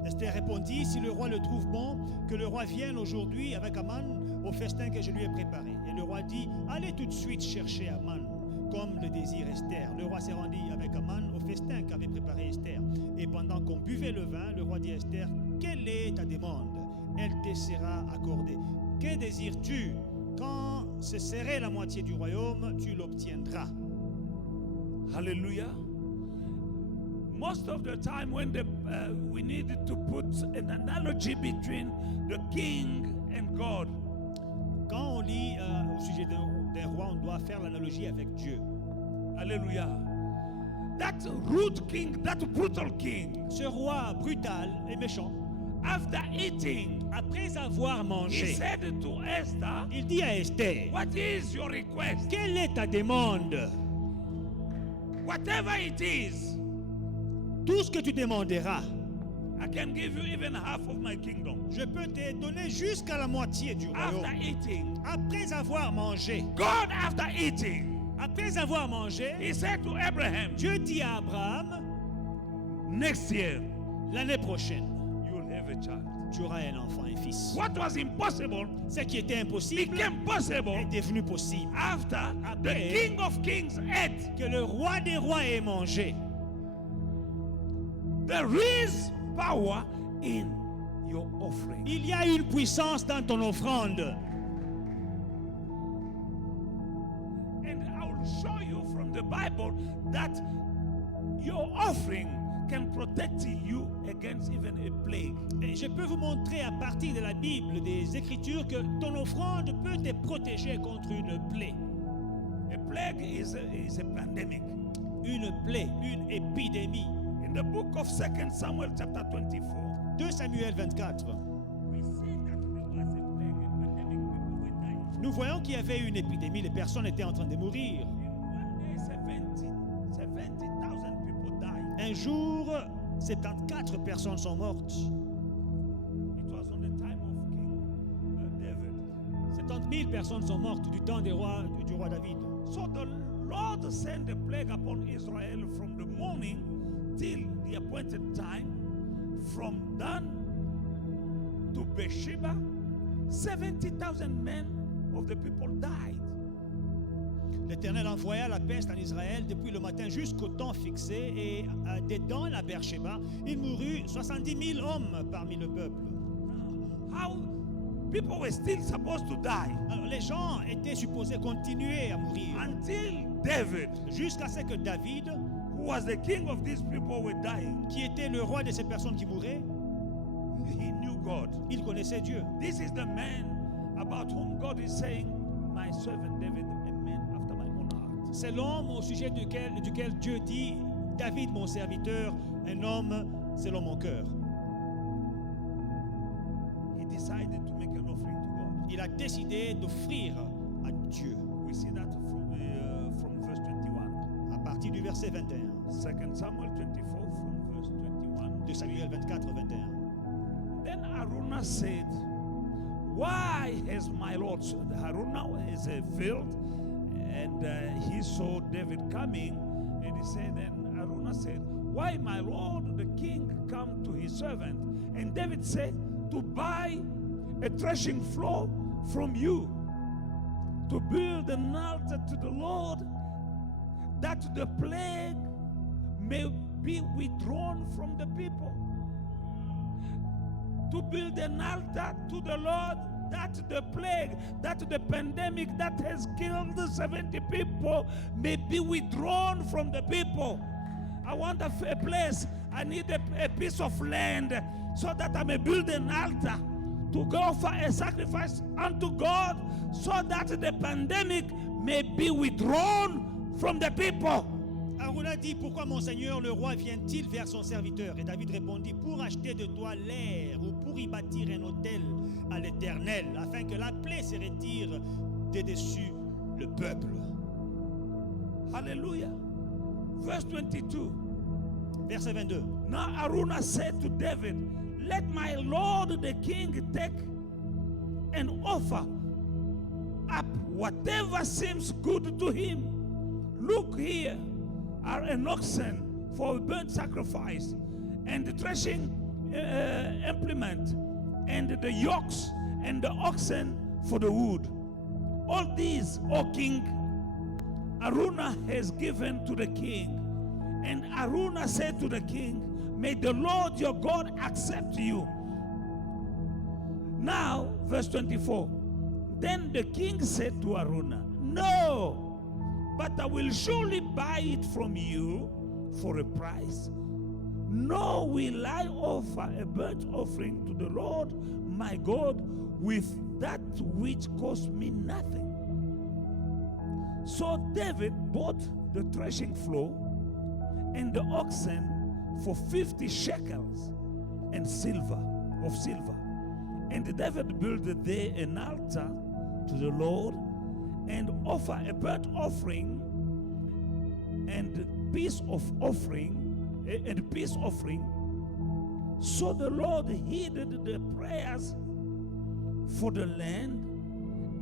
Esther répondit, si le roi le trouve bon, que le roi vienne aujourd'hui avec Aman au festin que je lui ai préparé. Et le roi dit, allez tout de suite chercher Aman, comme le désire Esther. Le roi s'est rendu avec Aman au festin qu'avait préparé Esther. Et pendant qu'on buvait le vin, le roi dit à Esther, quelle est ta demande? Elle te sera accordée. Que désires-tu? Quand se serrait la moitié du royaume, tu l'obtiendras. Hallelujah. Most of the time when we need to put an analogy between the king and God. Quand on lit au sujet d'un roi, on doit faire l'analogie avec Dieu. Hallelujah. That rude king, that brutal king, Ce roi brutal et méchant, after eating, après avoir he mangé, said to Esther, il dit à Esther, what is your request? quelle est ta demande? Whatever it is, Tout ce que tu demanderas, I can give you even half of my kingdom. je peux te donner jusqu'à la moitié du After royaume. eating, Après avoir mangé, God after eating, après avoir mangé, he said to Abraham, Dieu dit à Abraham, next year, l'année prochaine, you'll have a child. tu auras un enfant, un fils. What was impossible Ce qui était impossible became possible est devenu possible. after the Après, King of Kings ate. que le roi des rois ait mangé. There is power in your offering. Il y a une puissance dans ton offrande. And I will show you from the Bible that your offering can protect you against even a plague. Et je peux vous montrer à partir de la Bible, des Écritures, que ton offrande peut te protéger contre une plaie. A plague is a pandemic. Une plaie, une épidémie. In the book of 2 Samuel chapter 24, 2 Samuel 24. we see that there was a plague, a pandemic, people were dying. Nous voyons qu'il y avait une épidémie, les personnes étaient en train de mourir. In one day, 70,000 people died. Un jour, 74 personnes sont mortes. It was on the time of King David. 70 000 personnes sont mortes du temps du roi David. So the Lord sent a plague upon Israel from the morning till the appointed time, from Dan to Beersheba. 70,000 men of the people died. L'Éternel envoya la peste en Israël depuis le matin jusqu'au temps fixé et des Dan à Beersheba, il mourut 70 000 hommes parmi le peuple. How people were still supposed to die Alors les gens étaient supposés continuer à mourir until David, jusqu'à ce que David, who was the king of these people, were dying. qui était le roi de ces personnes qui mouraient, He knew God. il connaissait Dieu. This is the man about whom God is saying, my servant David, a man after my own heart. C'est l'homme au sujet duquel Dieu dit, David mon serviteur, un homme selon mon cœur. He decided to make an offering to God. Il a décidé d'offrir à Dieu. We see that from verse 21. À partir du verset 21. 2 Samuel 24 from verse 21. De Samuel 24, 21. Then Aruna said, why has my Lord, Aruna is a field, And he saw David coming, and he said, and Araunah said, "Why, my lord the king, come to his servant?" And David said, "To buy a threshing floor from you, to build an altar to the Lord, that the plague may be withdrawn from the people." To build an altar to the Lord, that the plague, that the pandemic that has killed 70 people may be withdrawn from the people. I want a place, I need a piece of land so that I may build an altar to go offer a sacrifice unto God, so that the pandemic may be withdrawn from the people. Araunah dit, pourquoi mon seigneur le roi vient-il vers son serviteur? Et David répondit, pour acheter de toi l'air ou pour y bâtir un autel à l'Éternel, afin que la plaie se retire de dessus le peuple. Hallelujah. Verse 22. Verset 22. Now Araunah said to David, "Let my lord the king take and offer up whatever seems good to him. Look, here are an oxen for a burnt sacrifice, and the threshing implement, and the yokes and the oxen for the wood. All these, O king, Araunah has given to the king." And Araunah said to the king, "May the Lord your God accept you." Now, verse 24. Then the king said to Araunah, "No, but I will surely buy it from you for a price. Nor will I offer a burnt offering to the Lord my God with that which cost me nothing." So David bought the threshing floor and the oxen for 50 shekels and silver. And David built there an altar to the Lord, and offer a burnt offering and peace offering. So the Lord heeded the prayers for the land,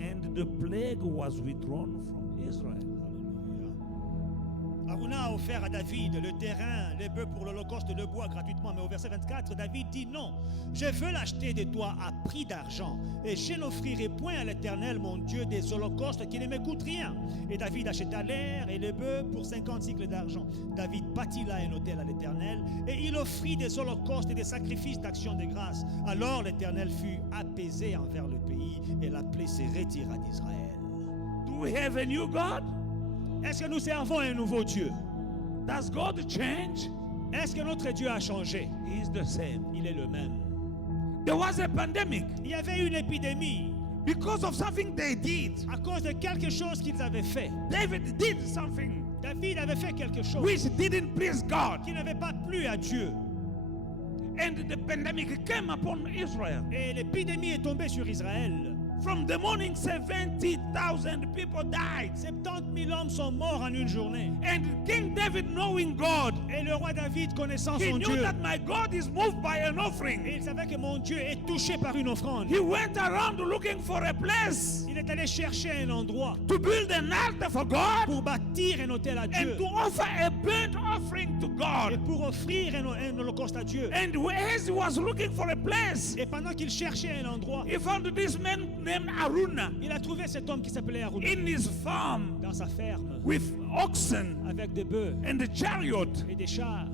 and the plague was withdrawn from Israel. Araunah a offert à David le terrain, les bœufs pour l'holocauste, le bois gratuitement. Mais au verset 24, David dit non, je veux l'acheter de toi à prix d'argent, et je n'offrirai point à l'Éternel mon Dieu des holocaustes qui ne me coûtent rien. Et David acheta l'air et les bœufs pour 50 cycles d'argent. David bâtit là un autel à l'Éternel, et il offrit des holocaustes et des sacrifices d'action de grâce. Alors l'Éternel fut apaisé envers le pays, et la plaie se retira d'Israël. Do we have a new God? Est-ce que nous servons un nouveau Dieu? Does God change? Est-ce que notre Dieu a changé? He is the same. Il est le même. There was a pandemic Il y avait une épidémie because of something they did. à cause de quelque chose qu'ils avaient fait. David did something David avait fait quelque chose which didn't please God. qui n'avait pas plu à Dieu. And the pandemic came upon Israel. Et l'épidémie est tombée sur Israël. From the morning, 70,000 people died. 70 000 hommes sont morts en une journée. And King David, knowing God, Et le roi David, connaissant he son knew Dieu, that my God is moved by an et offering. il savait que mon Dieu est touché par une offrande. He went around looking for a place Il est allé chercher un endroit to build an altar for God pour bâtir un autel à Dieu and to offer a burnt offering to et God. pour offrir un holocauste à Dieu. And as he was looking for a place, Et pendant qu'il cherchait un endroit, he found this man named Araunah il a trouvé cet homme qui s'appelait Araunah in his farm dans sa ferme with oxen avec des bœufs and a chariot. et des chars.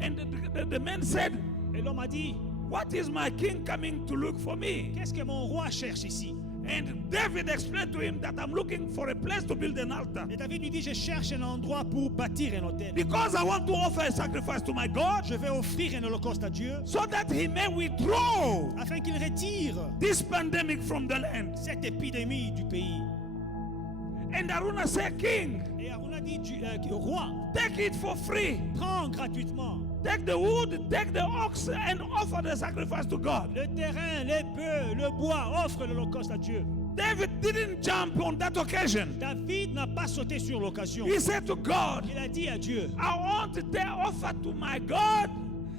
And the man said, Et l'homme a dit, "What is my king coming to look for me?" qu'est-ce que mon roi cherche ici? And David explained to him that I'm looking for a place to build an altar Et David lui dit, je cherche un endroit pour bâtir un autel. because I want to offer a sacrifice to my God Je vais offrir un holocauste à Dieu so that he may withdraw afin qu'il retire this pandemic from the land. cette épidémie du pays. And Araunah said, "King, Et Araunah dit, roi, take it for free. prends gratuitement Take the wood, take the ox, and offer the sacrifice to God." le terrain, les bœufs, le bois, offre l'holocauste à Dieu. David didn't jump on that occasion. David n'a pas sauté sur l'occasion. He said to God, Il a dit à Dieu, "I want to offer to my God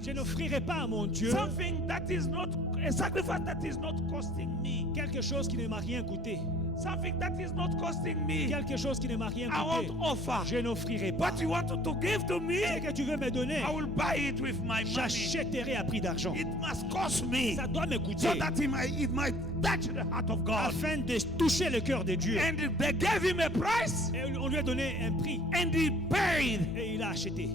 je n'offrirai pas à mon Dieu something that is not a sacrifice that is not costing me. quelque chose qui ne m'a rien coûté. something that is not costing me, quelque chose qui ne m'a rien I coûté, won't offer. je n'offrirai pas. What you want to give to Ce me, que tu veux me donner, I will buy it with my money. j'achèterai à prix d'argent. It must cost me, Ça doit me coûter so that it might touch the heart of God. afin de toucher le cœur de Dieu. And they gave him a price, Et on lui a donné un prix and he paid. et il a acheté.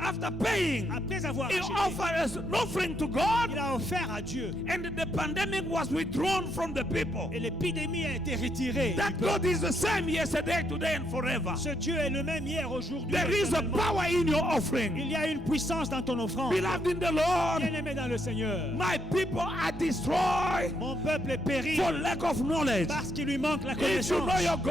After paying, Après avoir he acheté, offered an offering to God, il a offert à Dieu. and the pandemic was withdrawn from the people. Et l'épidémie a été retirée. That God is the same yesterday, today, and forever. Ce Dieu est le même hier, aujourd'hui. There is a éternellement. power in your offering. Il y a une puissance dans ton offrande. Beloved in the Lord, Bien-aimé dans le Seigneur, my people are destroyed mon peuple est péri for lack of knowledge. parce qu'il lui manque la If you connaissance. know your Tu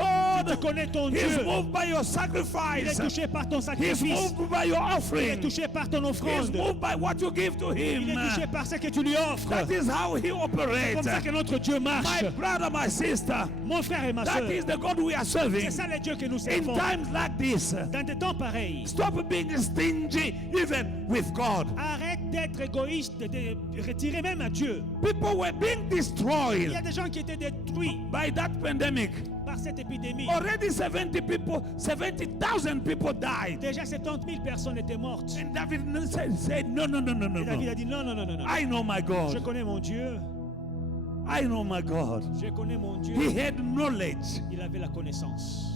God, connais ton He's Dieu. moved by your Il est sacrifice. touché par ton He's sacrifice. moved by your Il est offering. touché par ton He's offrande. moved by what you give to Il est Him. touché par ce que tu lui offres. That is how He C'est operates. comme ça que notre Dieu marche. My brother, my sister, Mon frère et ma that soeur, is the God we are serving. c'est ça le Dieu que nous In servons. times like this, Dans des temps pareils, stop being stingy even with God. arrête d'être égoïste, de retirer même à Dieu. People were being Il destroyed y a des gens qui étaient détruits by that pandemic. par cette épidémie. Already 70,000 people died. Déjà 70 000 personnes étaient mortes. And David said, no, no, no, no, no, Et David no. a dit non, non, non, non, non. I know my Je God. connais mon Dieu. I know my God. Je connais mon Dieu. He had knowledge. Il avait la connaissance.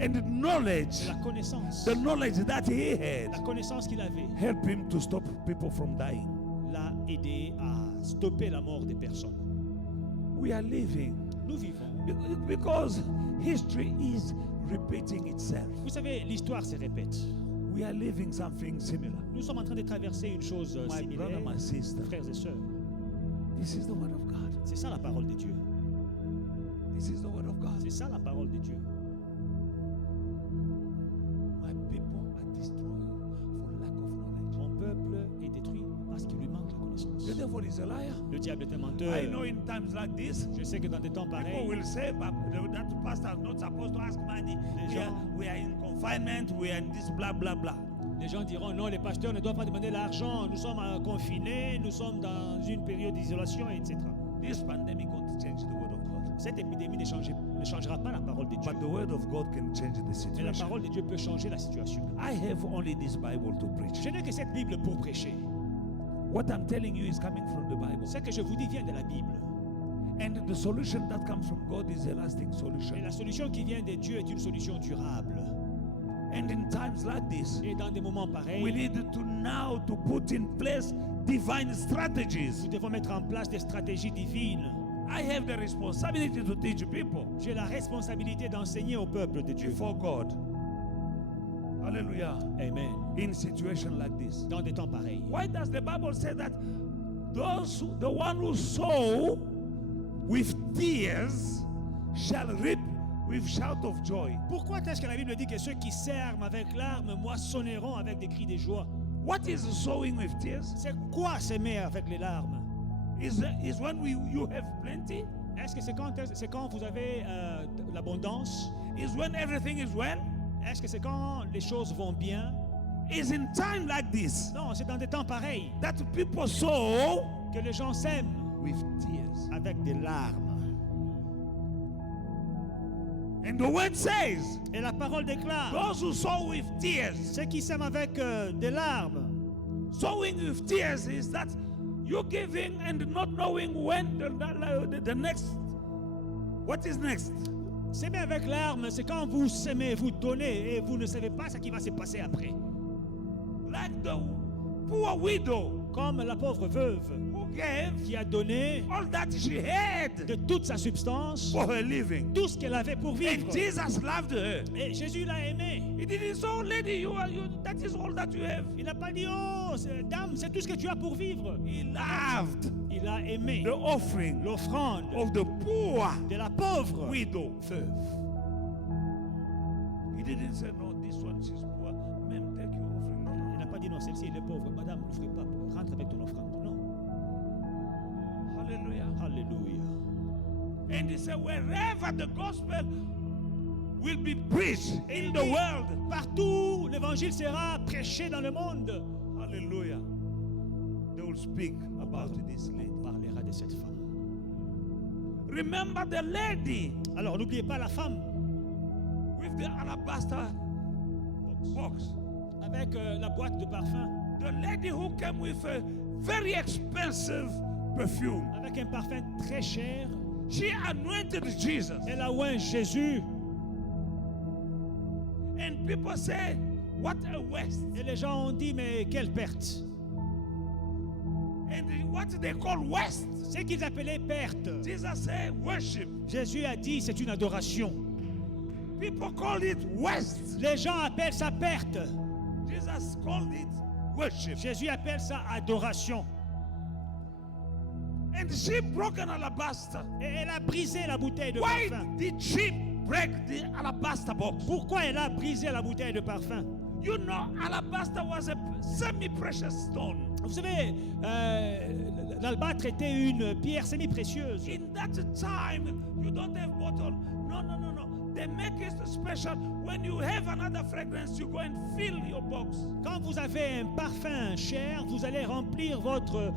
And knowledge, La connaissance. the knowledge that he La had, connaissance qu'il avait helped him to stop people from dying. l'a aidé à stopper la mort des personnes. We are living Nous vivons. because history is repeating itself. Vous savez, l'histoire se répète. We are living something similar. Nous sommes en train de traverser une chose My similaire, brother, my sister, frères et sœurs. this is the word of God. C'est ça la parole de Dieu. This is the word of God. C'est ça la parole de Dieu. My people are destroyed for lack of knowledge. Mon peuple est détruit parce qu'il lui manque la connaissance. The devil is a liar. Le diable est un menteur. I know in times like this, Je sais que dans des temps people pareils, will say, but that pastor is not supposed to ask money. We are in confinement. We are in this blah blah blah. les gens diront non, les pasteurs ne doivent pas demander l'argent. Nous sommes confinés, nous sommes dans une période d'isolation, etc. This pandemic won't change the word of God, Cette épidémie ne changera pas la parole de Dieu. but the word of God can change the Mais la situation. parole de Dieu peut changer la situation. I have only this Bible to preach. Je n'ai que cette Bible pour prêcher. What I'm telling you is coming from the Bible, Ce que je vous dis vient de la Bible. and the solution that comes from God is a lasting Et solution. la solution qui vient de Dieu est une solution durable. And in times like this, Et dans des moments we pareils, need to now to put in place divine strategies. nous devons mettre en place des stratégies divines. I have the responsibility to teach people J'ai la responsabilité d'enseigner au peuple de Dieu. before God. Hallelujah. Amen. In situation like this. Dans des temps pareils. Why does the Bible say that the one who sow with tears shall reap with shout of joy? Pourquoi est-ce que la Bible dit que ceux qui serment avec larmes moissonneront avec des cris de joie? What is sowing with tears? C'est quoi s'aimer avec les larmes? Is when you have plenty? Est-ce que c'est quand vous avez l'abondance? Is when everything is well? Est-ce que c'est quand les choses vont bien? Is in time like this Non, c'est dans des temps pareils that people sow que les gens s'aiment with tears. avec des larmes. And the word says, Et la parole déclare, those who sow with tears, ceux qui s'aiment avec des larmes, sowing with tears is that you giving and not knowing when the next, what is next? s'aimer avec larmes, c'est quand vous s'aimez, vous donnez et vous ne savez pas ce qui va se passer après. Like the poor widow Comme la pauvre veuve who gave qui a donné all that she had de toute sa substance, for her living. tout ce qu'elle avait pour vivre. And Jesus loved her. Et Jésus l'a aimée. He didn't say, oh lady, that is all that you have. Il n'a pas dit, oh, dame, c'est tout ce que tu as pour vivre. He loved Il a aimé the offering l'offrande of the poor de la pauvre widow. veuve. He didn't say, no, this one she's poor. Ma'am, take your offering. No, no. Il n'a pas dit, non, celle-ci, elle est pauvre. Madame, n'offrez pas, rentre avec ton offrande. Non. Hallelujah. Alléluia. And he said, wherever the gospel will be preached in the dit, world. Partout, l'évangile sera prêché dans le monde. Hallelujah. They will speak about this lady. On parlera de cette femme. Remember the lady Alors n'oubliez pas la femme with the alabaster box. avec la boîte de parfum, The lady who came with a very expensive perfume. avec un parfum très cher. She anointed Jesus. Elle a oint Jésus. And people say, what a waste. Et les gens ont dit, mais quelle perte. And what they call waste, Ce qu'ils appelaient perte. Jesus said worship. Jésus a dit, c'est une adoration. People call it waste. Les gens appellent ça perte. Jesus called it worship. Jésus appelle ça adoration. And she broke an alabaster. Et elle a brisé la bouteille de Why parfum. did she break the alabaster box? Pourquoi elle a brisé la bouteille de parfum? You know, alabaster was a semi-precious stone. Vous savez, l'albâtre était une pierre semi-précieuse. In that time, you don't have bottle. No. They make it special. When you have another fragrance, you go and fill your box. Quand vous avez un parfum cher, vous allez remplir votre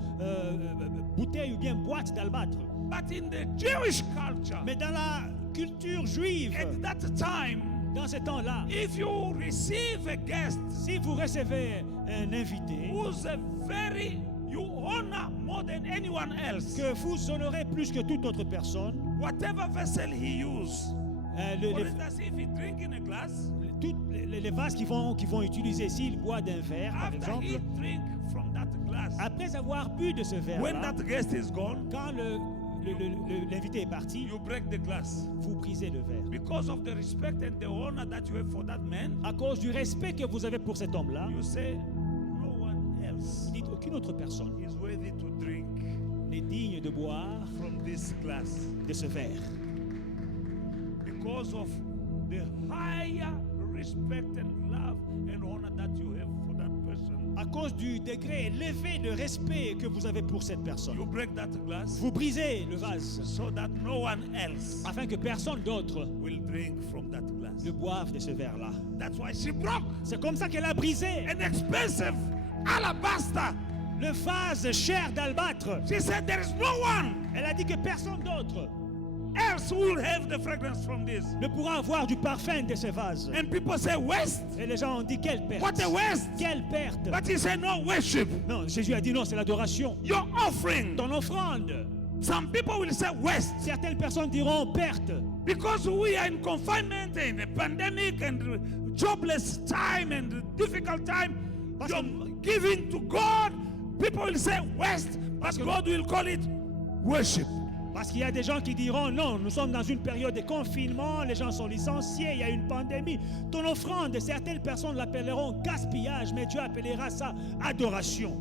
bouteille ou bien boîte d'albâtre. But in the Jewish culture, Mais dans la culture juive, at that time, dans ce temps-là, if you receive a guest si vous recevez un invité who's a very, you honor more than anyone else, que vous honorez plus que toute autre personne, whatever vessel he used, le- for les, instance, if he drink in a glass, les vases qu'ils vont utiliser s'ils boivent d'un verre, par after he exemple, drink from that glass, après avoir bu de ce when verre-là, that guest is gone, quand l'invité est parti, you break the glass. vous brisez le verre. Because of the respect and the honor that you have for that man, À cause du respect que vous avez pour cet homme-là, you say, no one else dites aucune autre personne is worthy to drink n'est digne de boire from this glass. de ce verre. Because of the higher respect and love and honor that you have for that person. À cause du degré élevé de respect que vous avez pour cette personne, You break that glass vous brisez le vase so that no one else afin que personne d'autre will drink from that glass. ne boive de ce verre-là. That's why she broke C'est comme ça qu'elle a brisé an expensive alabaster. le vase cher d'albâtre. She said there is no one Elle a dit que personne d'autre else will have the fragrance from this. ne pourra avoir du parfum de ce vase. And people say waste. Et les gens ont dit quelle perte. What a waste. Quelle perte. But he said no, worship. Non, Jésus a dit non, c'est l'adoration. Your offering. Ton offrande. Some people will say waste. Certaines personnes diront perte. Because we are in confinement and a pandemic and jobless time and difficult time, you're giving to God, people will say waste, but God will call it worship. Parce qu'il y a des gens qui diront non, nous sommes dans une période de confinement, les gens sont licenciés, il y a une pandémie. Ton offrande, certaines personnes l'appelleront gaspillage, mais Dieu appellera ça adoration.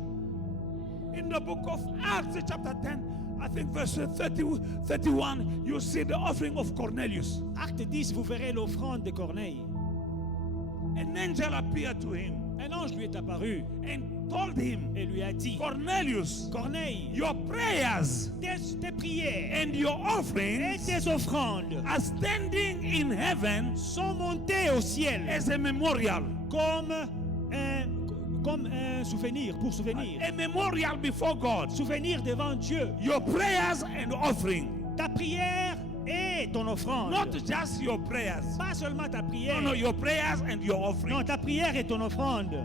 In the book of Acts, chapter 10, I think verse 31, you see the offering of Cornelius. Acte 10, vous verrez l'offrande de Corneille. An angel appeared to him Un ange lui est apparu and told him, et lui a dit, Cornelius, Corneille, your prayers tes prières and your et offerings tes offrandes are standing in heaven sont montées au ciel as a memorial. comme un souvenir, pour souvenir. A memorial before God. Souvenir devant Dieu. Your prayers and offering. Ta prière et ton offrande. Not just your prayers. Pas seulement ta prière. No, your prayers and your offering. Non, ta prière et ton offrande.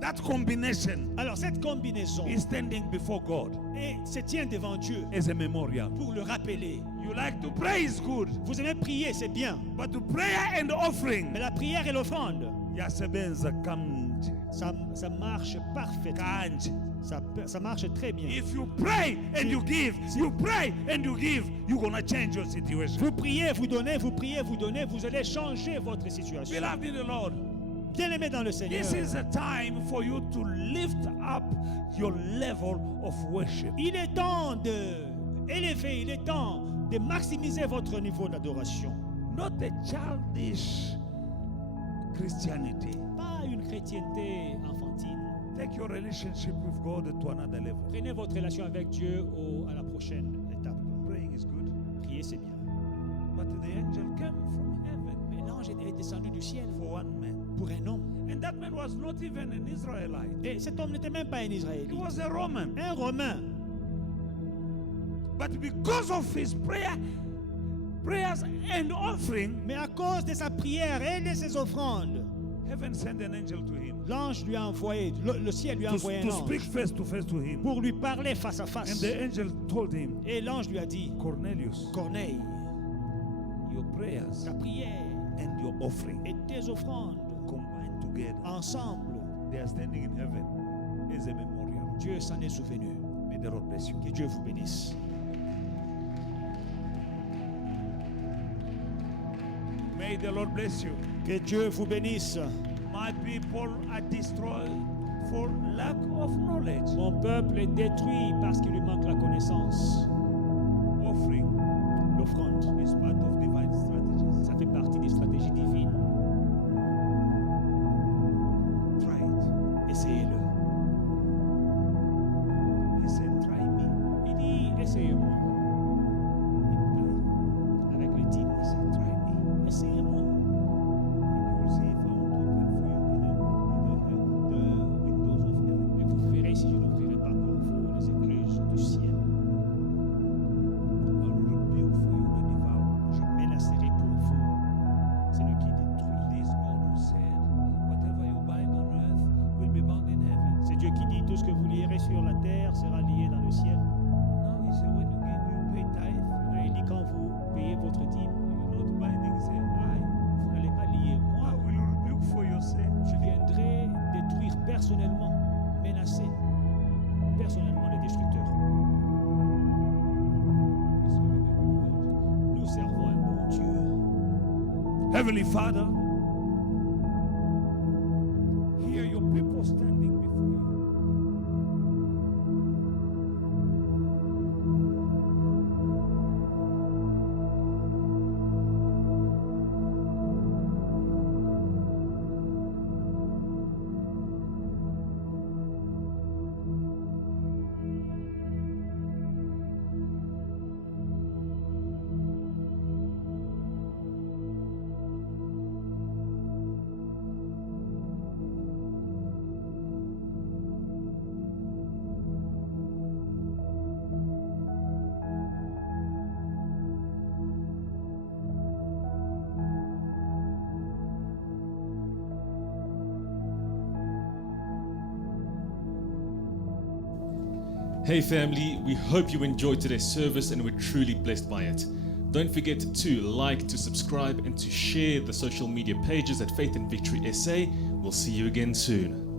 That combination Alors cette combinaison is standing before God se tient devant Dieu as a memorial. pour le rappeler. You like to pray is good, Vous aimez prier, c'est bien. but the prayer and offering, Mais la prière et l'offrande, yasebenza kamnje, ça marche parfaitement. kanje. Ça marche très bien. If you pray and you give, you pray and you give, you're gonna change your situation. Vous priez, vous donnez, vous priez, vous donnez, vous allez changer votre situation. Beloved in the Lord, Bien-aimé dans le Seigneur, this is a time for you to lift up your level of worship. il est temps d'élever, il est temps de maximiser votre niveau d'adoration. Not a childish Christianity. Pas une chrétienté enfantine. Take your relationship with God to another level. Prenez votre relation avec Dieu à la prochaine étape. Praying is good, Prier, c'est bien. but the angel came from heaven Mais l'ange est descendu du ciel for one man. pour un homme. And that man was not even an Israelite. Et cet homme n'était même pas un He Israélite. was a Roman. Un Romain. But because of his prayer prayers and offering, Mais à cause de sa prière et de ses offrandes, heaven sent an angel to him l'ange lui a envoyé, le ciel lui a to, envoyé un to speak ange face to face to him. pour lui parler face à And face. the angel told him, Et l'ange lui a dit, Cornelius, Corneille, your prayers ta prière and your offering et tes offrandes combined together, ensemble, they are standing in heaven as a memorial. Dieu s'en est souvenu. May the Lord bless you. Que Dieu vous bénisse. May the Lord bless you. Que Dieu vous bénisse. My people are destroyed for lack of knowledge. Mon peuple est détruit parce qu'il lui manque la connaissance. Offering L'offrande, is part of divine strategies. ça fait partie des stratégies divines. Try it. Essayez-le. He said, try me. Il dit, essayez-moi. Avec le dîme, He said, try me. essayez-moi. And you will see if I won't open for you the windows of heaven. Mais vous verrez si je n'ouvrirai pas pour vous les écluses du ciel. I will rebuke for you the devourer. Je menacerai pour vous celui qui détruit. This God who said, whatever you bind on earth will be bound in heaven. C'est Dieu qui dit, tout ce que vous lierez sur la terre sera lié dans le ciel. Now he said, when you pay tithe, Et il dit, quand vous payez votre dîme, you're not binding, say, vous n'allez pas lier I moi. will rebuke for your sin. Je viendrai détruire personnellement, menacer personnellement les destructeurs. We're serving a good God. Nous servons un bon Dieu. Heavenly Father, hear your people standing before you. Hey family, we hope you enjoyed today's service and were truly blessed by it. Don't forget to like, to subscribe, and to share the social media pages at Faith and Victory SA. We'll see you again soon.